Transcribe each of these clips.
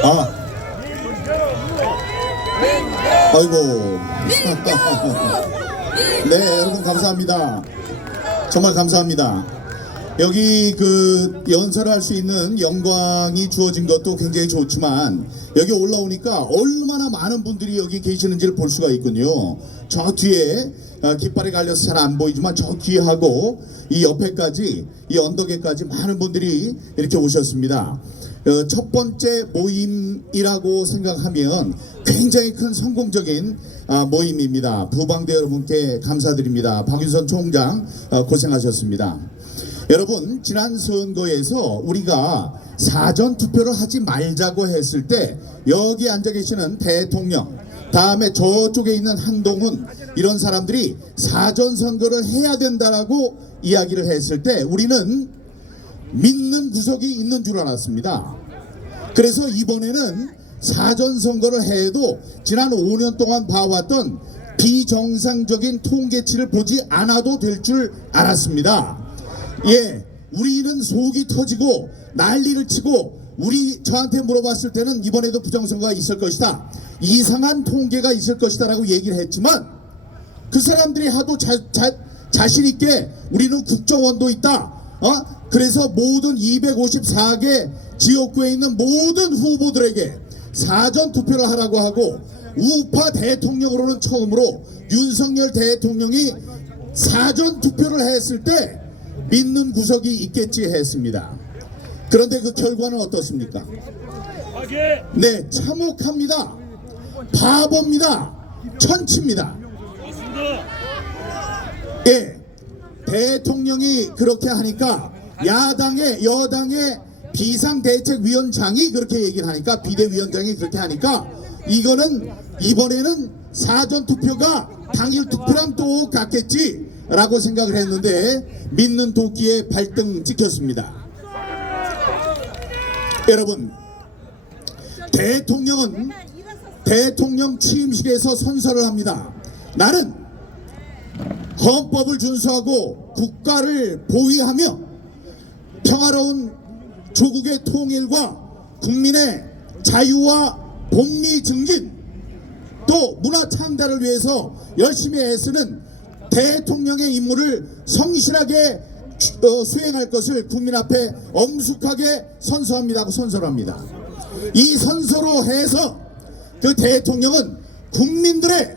아, 아이고. 네, 여러분 감사합니다. 정말 감사합니다. 여기 그 연설을 할 수 있는 영광이 주어진 것도 굉장히 좋지만 여기 올라오니까 얼마나 많은 분들이 여기 계시는지를 볼 수가 있군요. 저 뒤에 깃발이 갈려서 잘 안 보이지만 저 뒤하고 이 옆에까지 이 언덕에까지 많은 분들이 이렇게 오셨습니다. 첫 번째 모임이라고 생각하면 굉장히 큰 성공적인 모임입니다. 부방대 여러분께 감사드립니다. 박윤선 총장 고생하셨습니다. 여러분, 지난 선거에서 우리가 사전투표를 하지 말자고 했을 때 여기 앉아 계시는 대통령, 다음에 저쪽에 있는 한동훈, 이런 사람들이 사전선거를 해야 된다라고 이야기를 했을 때 우리는 믿는 구석이 있는 줄 알았습니다. 그래서 이번에는 사전선거를 해도 지난 5년 동안 봐왔던 비정상적인 통계치를 보지 않아도 될 줄 알았습니다. 예, 우리는 속이 터지고 난리를 치고 저한테 물어봤을 때는 이번에도 부정선거가 있을 것이다, 이상한 통계가 있을 것이다 라고 얘기를 했지만 그 사람들이 하도 자신있게 우리는 국정원도 있다, 그래서 모든 254개 지역구에 있는 모든 후보들에게 사전투표를 하라고 하고 우파 대통령으로는 처음으로 윤석열 대통령이 사전투표를 했을 때 믿는 구석이 있겠지 했습니다. 그런데 그 결과는 어떻습니까? 네, 참혹합니다. 바보입니다. 천치입니다. 예, 대통령이 그렇게 하니까 여당의 비상대책위원장이 그렇게 얘기를 하니까, 비대위원장이 그렇게 하니까 이번에는 사전투표가 당일 투표랑 똑같겠지 라고 생각을 했는데 믿는 도끼에 발등 찍혔습니다. 여러분, 대통령은 대통령 취임식에서 선서를 합니다. 나는 헌법을 준수하고 국가를 보위하며 평화로운 조국의 통일과 국민의 자유와 복리 증진, 또 문화 창달을 위해서 열심히 애쓰는 대통령의 임무를 성실하게 수행할 것을 국민 앞에 엄숙하게 선서합니다. 선서를 합니다. 이 선서로 해서 그 대통령은 국민들의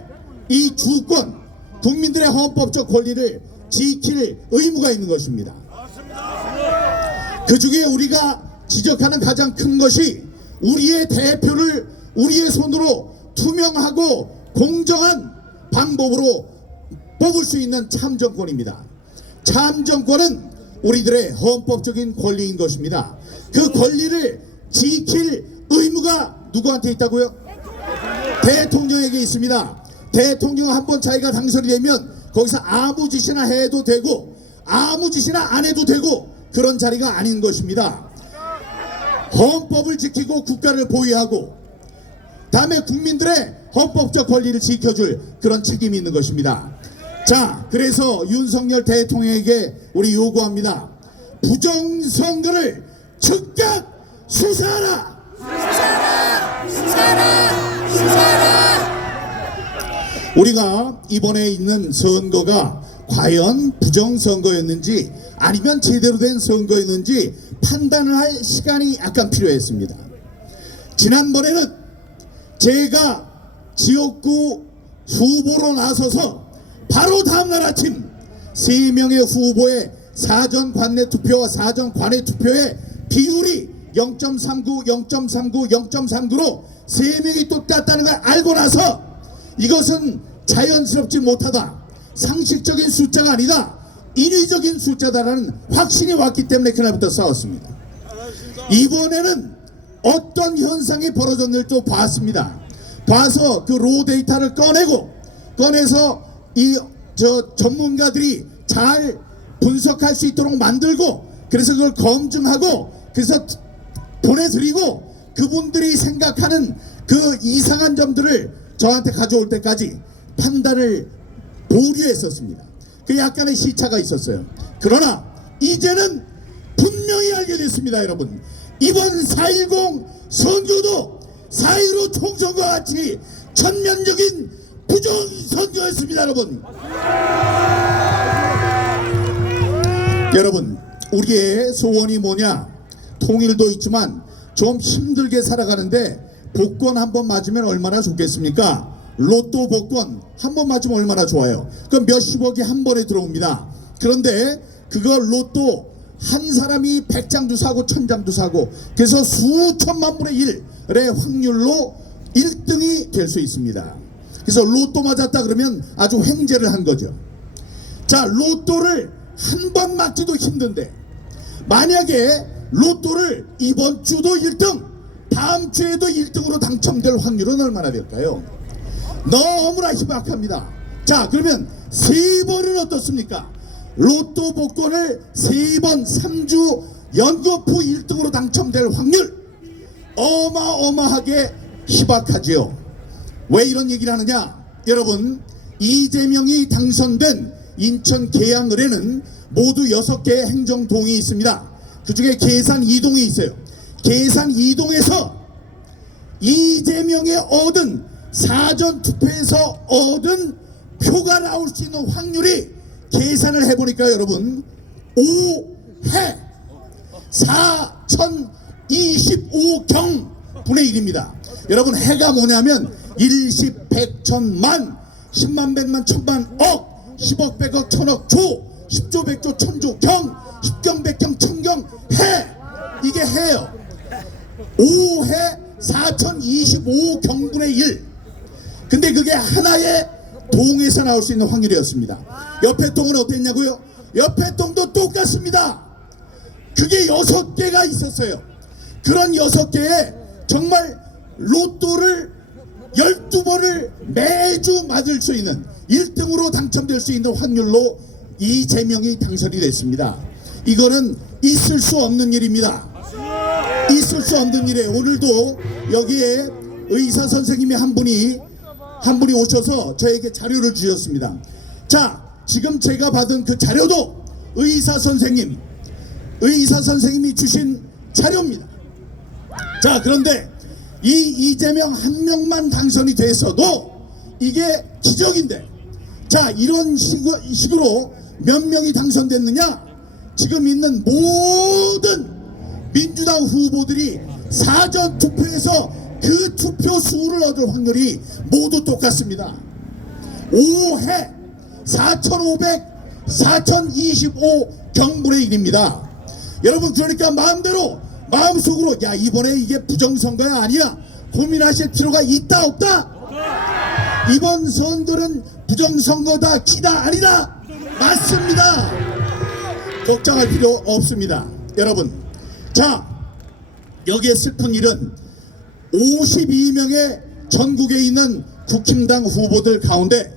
이 주권, 국민들의 헌법적 권리를 지킬 의무가 있는 것입니다. 그 중에 우리가 지적하는 가장 큰 것이 우리의 대표를 우리의 손으로 투명하고 공정한 방법으로 뽑을 수 있는 참정권입니다. 참정권은 우리들의 헌법적인 권리인 것입니다. 그 권리를 지킬 의무가 누구한테 있다고요? 대통령에게 있습니다. 대통령 한번 자기가 당선이 되면 거기서 아무 짓이나 해도 되고 아무 짓이나 안 해도 되고 그런 자리가 아닌 것입니다. 헌법을 지키고 국가를 보위하고 다음에 국민들의 헌법적 권리를 지켜줄 그런 책임이 있는 것입니다. 자, 그래서 윤석열 대통령에게 우리 요구합니다. 부정선거를 즉각 수사하라! 수사하라! 우리가 이번에 있는 선거가 과연 부정선거였는지 아니면 제대로 된 선거였는지 판단을 할 시간이 약간 필요했습니다. 지난번에는 제가 지역구 후보로 나서서 바로 다음날 아침 3명의 후보의 사전 관내 투표와 사전 관외 투표의 비율이 0.39, 0.39, 0.39로 3명이 똑같다는 걸 알고 나서 이것은 자연스럽지 못하다, 상식적인 숫자가 아니다, 인위적인 숫자다라는 확신이 왔기 때문에 그날부터 싸웠습니다. 이번에는 어떤 현상이 벌어졌는지 또 봤습니다. 봐서 그 로 데이터를 꺼내서 전문가들이 잘 분석할 수 있도록 만들고 그래서 그걸 검증하고 그래서 보내드리고 그분들이 생각하는 그 이상한 점들을 저한테 가져올 때까지 판단을 보류했었습니다. 그 약간의 시차가 있었어요. 그러나 이제는 분명히 알게 됐습니다. 여러분, 이번 4.10 선거도 4.15 총선과 같이 전면적인 부정선거였습니다. 여러분 우리의 소원이 뭐냐? 통일도 있지만 좀 힘들게 살아가는데 복권 한 번 맞으면 얼마나 좋겠습니까? 로또 복권 한 번 맞으면 얼마나 좋아요? 그럼 몇십억이 한 번에 들어옵니다. 그런데 그걸 로또 한 사람이 100장도 사고 1000장도 사고 그래서 수천만 분의 1의 확률로 1등이 될 수 있습니다. 그래서 로또 맞았다 그러면 아주 횡재를 한 거죠. 자, 로또를 한 번 맞기도 힘든데 만약에 로또를 이번 주도 1등 다음 주에도 1등으로 당첨될 확률은 얼마나 될까요? 너무나 희박합니다. 자, 그러면 3번은 어떻습니까? 로또 복권을 3번 3주 연거푸 1등으로 당첨될 확률 어마어마하게 희박하지요. 왜 이런 얘기를 하느냐? 여러분 이재명이 당선된 인천 계양을에는 모두 6개의 행정동이 있습니다. 그 중에 계산 2동이 있어요. 계산 2동에서 이재명이 얻은 사전투표에서 얻은 표가 나올 수 있는 확률이 계산을 해보니까 여러분 5해 4025경 분의 1입니다. 여러분 해가 뭐냐면 1, 10, 100, 1000만 10만 100만 1000만 억 10억 100억 1000억 조 10조 100조 1000조 경 10경 100경 1000경 해 이게 해요. 5해 4025경분의 1 근데 그게 하나의 동에서 나올 수 있는 확률이었습니다. 옆에 동은 어땠냐고요? 옆에 동도 똑같습니다. 그게 6개가 있었어요. 그런 6개에 정말 로또를 12번을 매주 맞을 수 있는 1등으로 당첨될 수 있는 확률로 이재명이 당선이 됐습니다. 이거는 있을 수 없는 일입니다. 있을 수 없는 일에 오늘도 여기에 의사 선생님이 한 분이 오셔서 저에게 자료를 주셨습니다. 자, 지금 제가 받은 그 자료도 의사 선생님이 주신 자료입니다. 자, 그런데 이 이재명 한 명만 당선이 돼서도 이게 기적인데, 자, 이런 식으로 몇 명이 당선됐느냐? 지금 있는 모든 민주당 후보들이 사전 투표에서 그 투표 수를 얻을 확률이 모두 똑같습니다. 5해 4525 경분의 1입니다. 여러분 그러니까 마음속으로 야 이번에 이게 부정선거야 아니야 고민하실 필요가 있다 없다? 이번 선거는 부정선거다 기다 아니다? 맞습니다. 걱정할 필요 없습니다. 여러분 자 여기에 슬픈 일은 52명의 전국에 있는 국힘당 후보들 가운데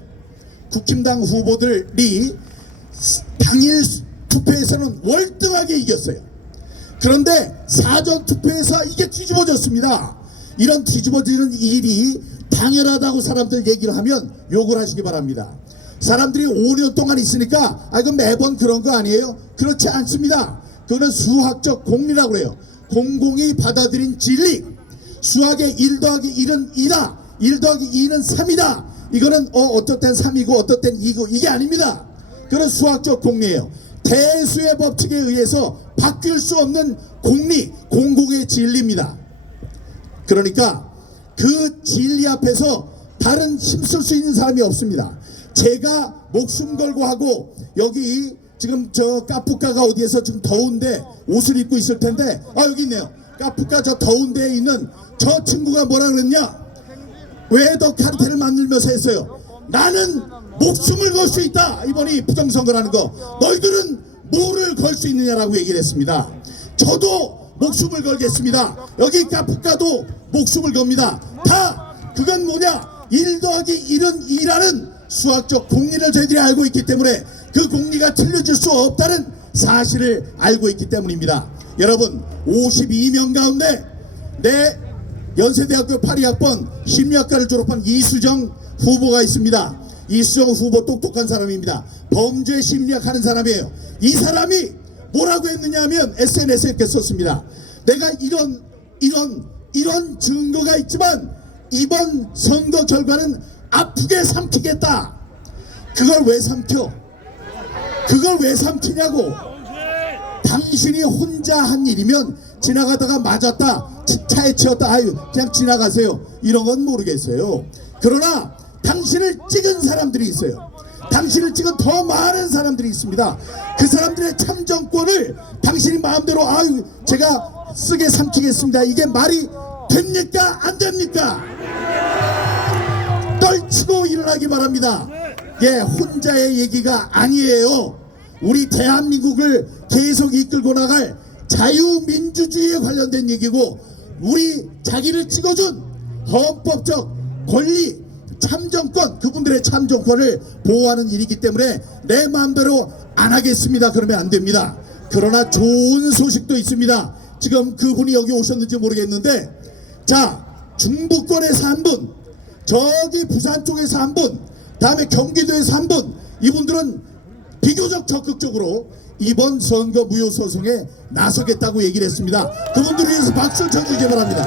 국힘당 후보들이 당일 투표에서는 월등하게 이겼어요. 그런데 사전 투표에서 이게 뒤집어졌습니다. 이런 뒤집어지는 일이 당연하다고 사람들 얘기를 하면 욕을 하시기 바랍니다. 사람들이 5년 동안 있으니까 이건 매번 그런 거 아니에요? 그렇지 않습니다. 그거는 수학적 공리라고 그래요. 공공이 받아들인 진리. 수학의 1 더하기 1은 2다. 1 더하기 2는 3이다. 이거는 어떨 땐 3이고 어떨 땐 2고 이게 아닙니다. 그건 수학적 공리예요. 대수의 법칙에 의해서 바뀔 수 없는 공리, 공공의 진리입니다. 그러니까 그 진리 앞에서 다른 힘쓸 수 있는 사람이 없습니다. 제가 목숨 걸고 하고 여기 지금 저 까푸카가 어디에서 지금 더운데 옷을 입고 있을 텐데 여기 있네요. 까푸카 저 더운 데에 있는 저 친구가 뭐라 그랬냐? 왜 더 카르텔을 만들면서 했어요? 나는 목숨을 걸 수 있다. 이번이 부정선거라는 거. 너희들은 뭐를 걸 수 있느냐라고 얘기를 했습니다. 저도 목숨을 걸겠습니다. 여기 까푸카도 목숨을 겁니다. 다 그건 뭐냐? 1 더하기 1은 2라는 수학적 공리를 저희들이 알고 있기 때문에 그 공리가 틀려질 수 없다는 사실을 알고 있기 때문입니다. 여러분 52명 가운데 내 연세대학교 82학번 심리학과를 졸업한 이수정 후보가 있습니다. 이수정 후보 똑똑한 사람입니다. 범죄 심리학 하는 사람이에요. 이 사람이 뭐라고 했느냐 하면 SNS에 이렇게 썼습니다. 내가 이런 이런 증거가 있지만 이번 선거 결과는 아프게 삼키겠다. 그걸 왜 삼켜? 그걸 왜 삼키냐고. 당신이 혼자 한 일이면 지나가다가 맞았다, 차에 치였다, 아유 그냥 지나가세요, 이런 건 모르겠어요. 그러나 당신을 찍은 사람들이 있어요. 당신을 찍은 더 많은 사람들이 있습니다. 그 사람들의 참정권을 당신이 마음대로 아유 제가 쓰게 삼키겠습니다, 이게 말이 됩니까? 안 됩니까? 떨치고 일어나기 바랍니다. 예, 혼자의 얘기가 아니에요. 우리 대한민국을 계속 이끌고 나갈 자유민주주의에 관련된 얘기고, 우리 자기를 찍어준 헌법적 권리, 참정권, 그분들의 참정권을 보호하는 일이기 때문에 내 마음대로 안 하겠습니다, 그러면 안 됩니다. 그러나 좋은 소식도 있습니다. 지금 그분이 여기 오셨는지 모르겠는데, 자, 중부권에서 한 분, 저기 부산 쪽에서 한 분, 다음에 경기도에서 한 분, 이분들은 비교적 적극적으로 이번 선거 무효소송에 나서겠다고 얘기를 했습니다. 그분들을 위해서 박수를 쳐주시기 바랍니다.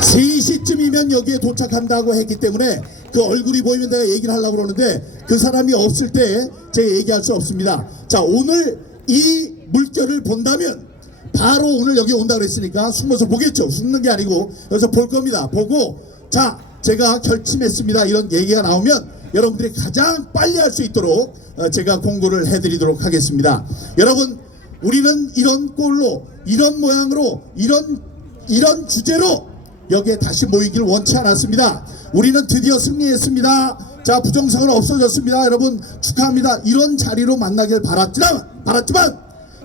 3시쯤이면 여기에 도착한다고 했기 때문에 그 얼굴이 보이면 내가 얘기를 하려고 그러는데 그 사람이 없을 때 제가 얘기할 수 없습니다. 자, 오늘 이 물결을 본다면 바로 오늘 여기 온다고 그랬으니까 숨어서 보겠죠. 숨는 게 아니고 여기서 볼 겁니다. 보고 자, 제가 결심했습니다, 이런 얘기가 나오면 여러분들이 가장 빨리 할 수 있도록 제가 공고를 해드리도록 하겠습니다. 여러분, 우리는 이런 꼴로, 이런 모양으로, 이런 주제로 여기에 다시 모이기를 원치 않았습니다. 우리는 드디어 승리했습니다. 자, 부정선거는 없어졌습니다. 여러분 축하합니다. 이런 자리로 만나길 바랐지만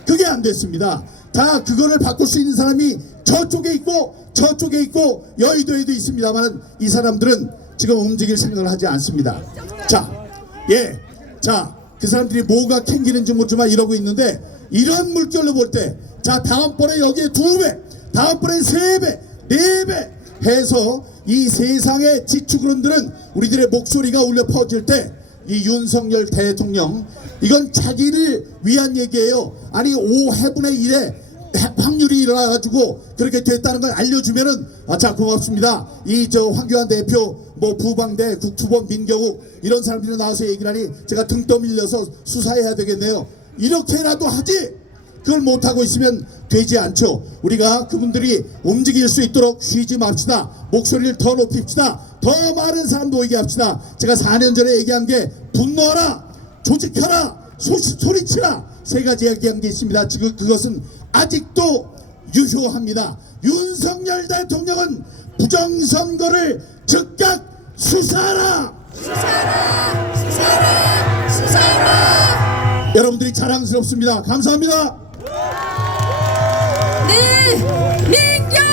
그게 안 됐습니다. 자, 그거를 바꿀 수 있는 사람이 저쪽에 있고 저쪽에 있고 여의도에도 있습니다만 이 사람들은 지금 움직일 생각을 하지 않습니다. 자, 예, 자, 그 사람들이 뭐가 캥기는지 모르지만 이러고 있는데, 이런 물결로 볼 때, 자, 다음번에 여기에 2배, 다음번에 3배, 4배 해서 이 세상의 지축으로들은 우리들의 목소리가 울려 퍼질 때, 이 윤석열 대통령, 이건 자기를 위한 얘기예요. 아니 5해분의 1에 확률이 일어나가지고 그렇게 됐다는 걸 알려주면은 자, 고맙습니다. 이 저 황교안 대표, 뭐 부방대, 국투본, 민경욱 이런 사람들이 나와서 얘기를 하니 제가 등 떠밀려서 수사해야 되겠네요. 이렇게라도 하지, 그걸 못하고 있으면 되지 않죠. 우리가 그분들이 움직일 수 있도록 쉬지 맙시다. 목소리를 더 높입시다. 더 많은 사람 모이게 합시다. 제가 4년 전에 얘기한 게 분노하라, 조직하라, 소리치라, 세 가지 얘기한 게 있습니다. 지금 그것은 아직도 유효합니다. 윤석열 대통령은 부정선거를 즉각 수사하라! 수사하라! 수사하라! 수사하라! 여러분들이 자랑스럽습니다. 감사합니다. 네, 민경